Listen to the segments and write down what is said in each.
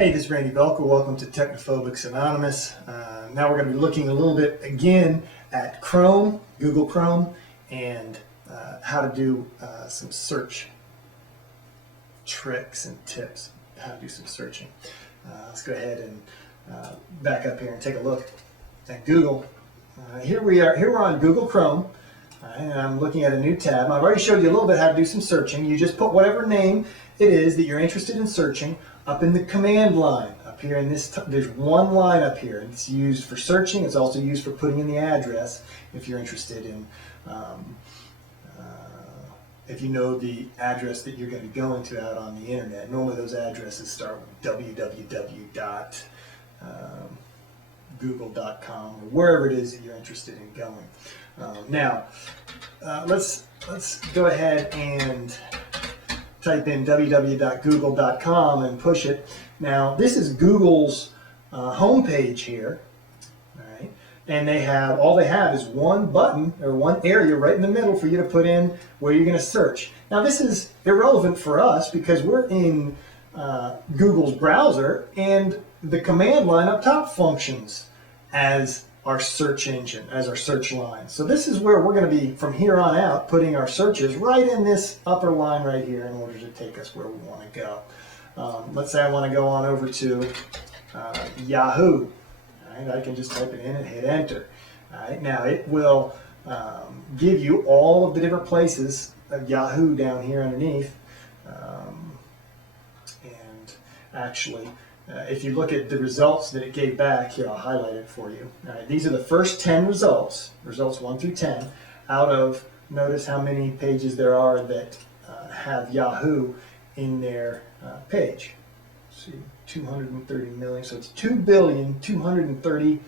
Hey, this is Randy Velker. Welcome to Technophobics Anonymous. Now we're going to be looking a little bit again at Chrome, Google Chrome, and how to do some search tricks and tips, how to do some searching. Let's go ahead and back up here and take a look at Google. Here we're on Google Chrome, and I'm looking at a new tab. I've already showed you a little bit how to do some searching. You just put whatever name it is that you're interested in searching up in the command line. Up here in this, there's one line up here. It's used for searching. It's also used for putting in the address if you're interested in, if you know the address that you're going to be going to out on the internet. Normally those addresses start with www.google.com or wherever it is that you're interested in going. Now, let's go ahead and type in www.google.com and push it. Now, this is Google's homepage here, all right? And all they have is one button or one area right in the middle for you to put in where you're going to search. Now, this is irrelevant for us because we're in Google's browser, and the command line up top functions as our search engine, as our search line. So this is where we're going to be, from here on out, putting our searches right in this upper line right here in order to take us where we want to go. Let's say I want to go on over to Yahoo. All right, I can just type it in and hit enter. All right, now it will give you all of the different places of Yahoo down here underneath. And actually, if you look at the results that it gave back, here I'll highlight it for you. All right, these are the first 10 results 1 through 10, out of, notice how many pages there are that have Yahoo in their page. Let's see, 230 million, so it's 2,230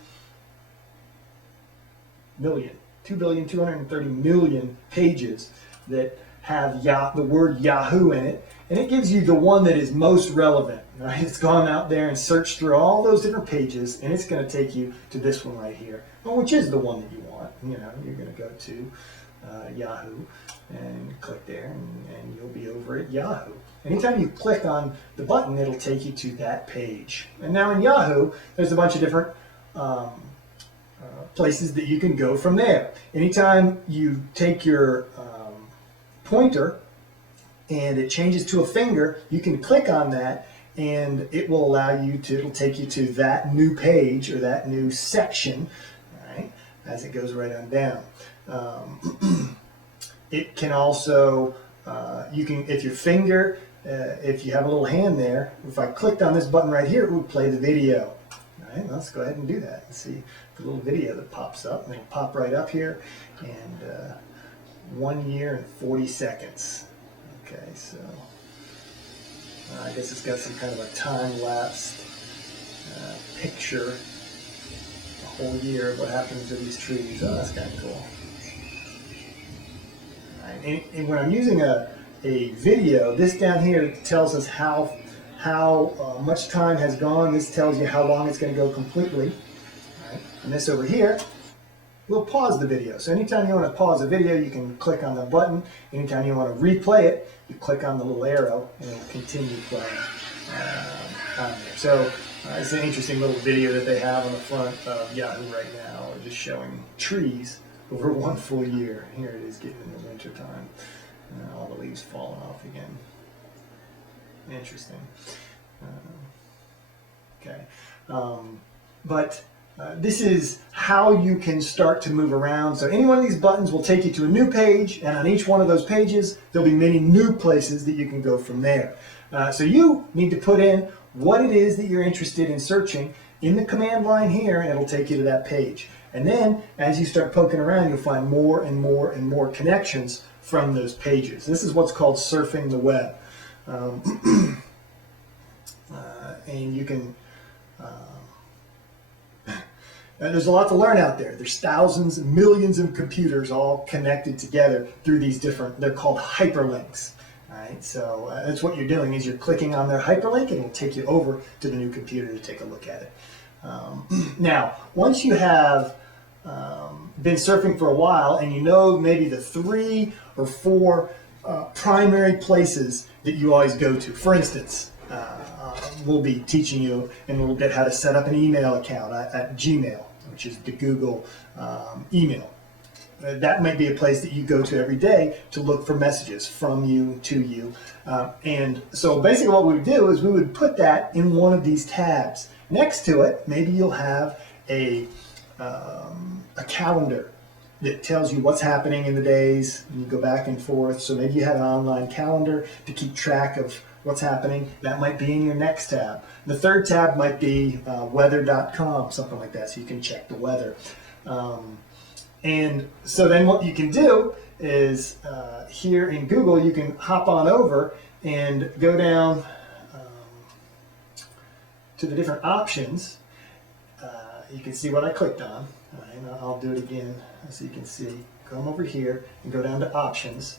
million pages that have the word Yahoo in it, and it gives you the one that is most relevant. Right? It's gone out there and searched through all those different pages, and it's going to take you to this one right here, which is the one that you want. You know, you're going to go to Yahoo and click there, and you'll be over at Yahoo. Anytime you click on the button, it'll take you to that page. And now in Yahoo, there's a bunch of different places that you can go from there. Anytime you take your pointer and it changes to a finger, you can click on that, and it will allow you to, it'll take you to that new page or that new section, right, as it goes right on down. It can also, you can, if your finger, if you have a little hand there, if I clicked on this button right here, it would play the video. All right, let's go ahead and do that and see the little video that pops up. And it'll pop right up here, and 1 year and 40 seconds. Okay, so I guess it's got some kind of a time-lapsed picture, a whole year of what happens to these trees. Oh, that's kind of cool. All right, and when I'm using a video, this down here tells us how much time has gone. This tells you how long it's going to go completely. All right, and this over here will pause the video. So anytime you want to pause a video, you can click on the button. Anytime you want to replay it, you click on the little arrow, and it will continue playing on there. So it's an interesting little video that they have on the front of Yahoo right now, just showing trees over 1 full year. Here it is getting in the winter time. All the leaves falling off again. Interesting. Okay. This is how you can start to move around. So any one of these buttons will take you to a new page, and on each one of those pages, there'll be many new places that you can go from there. So you need to put in what it is that you're interested in searching in the command line here, and it'll take you to that page. And then, as you start poking around, you'll find more and more and more connections from those pages. This is what's called surfing the web. And you can... there's a lot to learn out there. There's thousands and millions of computers all connected together through these different, they're called hyperlinks. All right, so that's what you're doing, is you're clicking on their hyperlink, and it'll take you over to the new computer to take a look at it. Now, once you have been surfing for a while, and you know maybe the 3 or 4 primary places that you always go to. For instance, we'll be teaching you in a little bit how to set up an email account at Gmail, which is the Google email. That might be a place that you go to every day to look for messages from you to you. And so basically what we would do is we would put that in one of these tabs. Next to it, maybe you'll have a calendar that tells you what's happening in the days, and you go back and forth. So maybe you have an online calendar to keep track of what's happening. That might be in your next tab. The third tab might be weather.com, something like that, so you can check the weather. And so then what you can do is here in Google, you can hop on over and go down to the different options. You can see what I clicked on. And I'll do it again so you can see. Come over here and go down to options,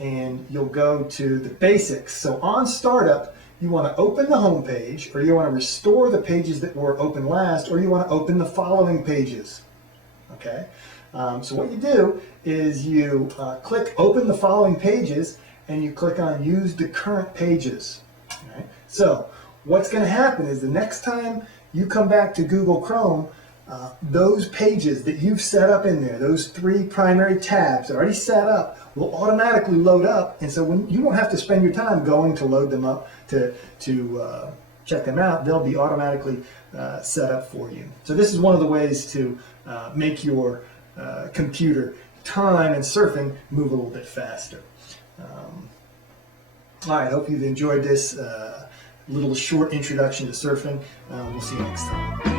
and you'll go to the basics. So on startup, you want to open the home page, or you want to restore the pages that were open last, or you want to open the following pages. Okay. So what you do is you click open the following pages, and you click on use the current pages. Right? So what's going to happen is the next time you come back to Google Chrome, those pages that you've set up in there, those 3 primary tabs already set up, will automatically load up, and so when you won't have to spend your time going to load them up to check them out. They'll be automatically set up for you. So this is one of the ways to make your computer time and surfing move a little bit faster. All right, I hope you've enjoyed this little short introduction to surfing. We'll see you next time.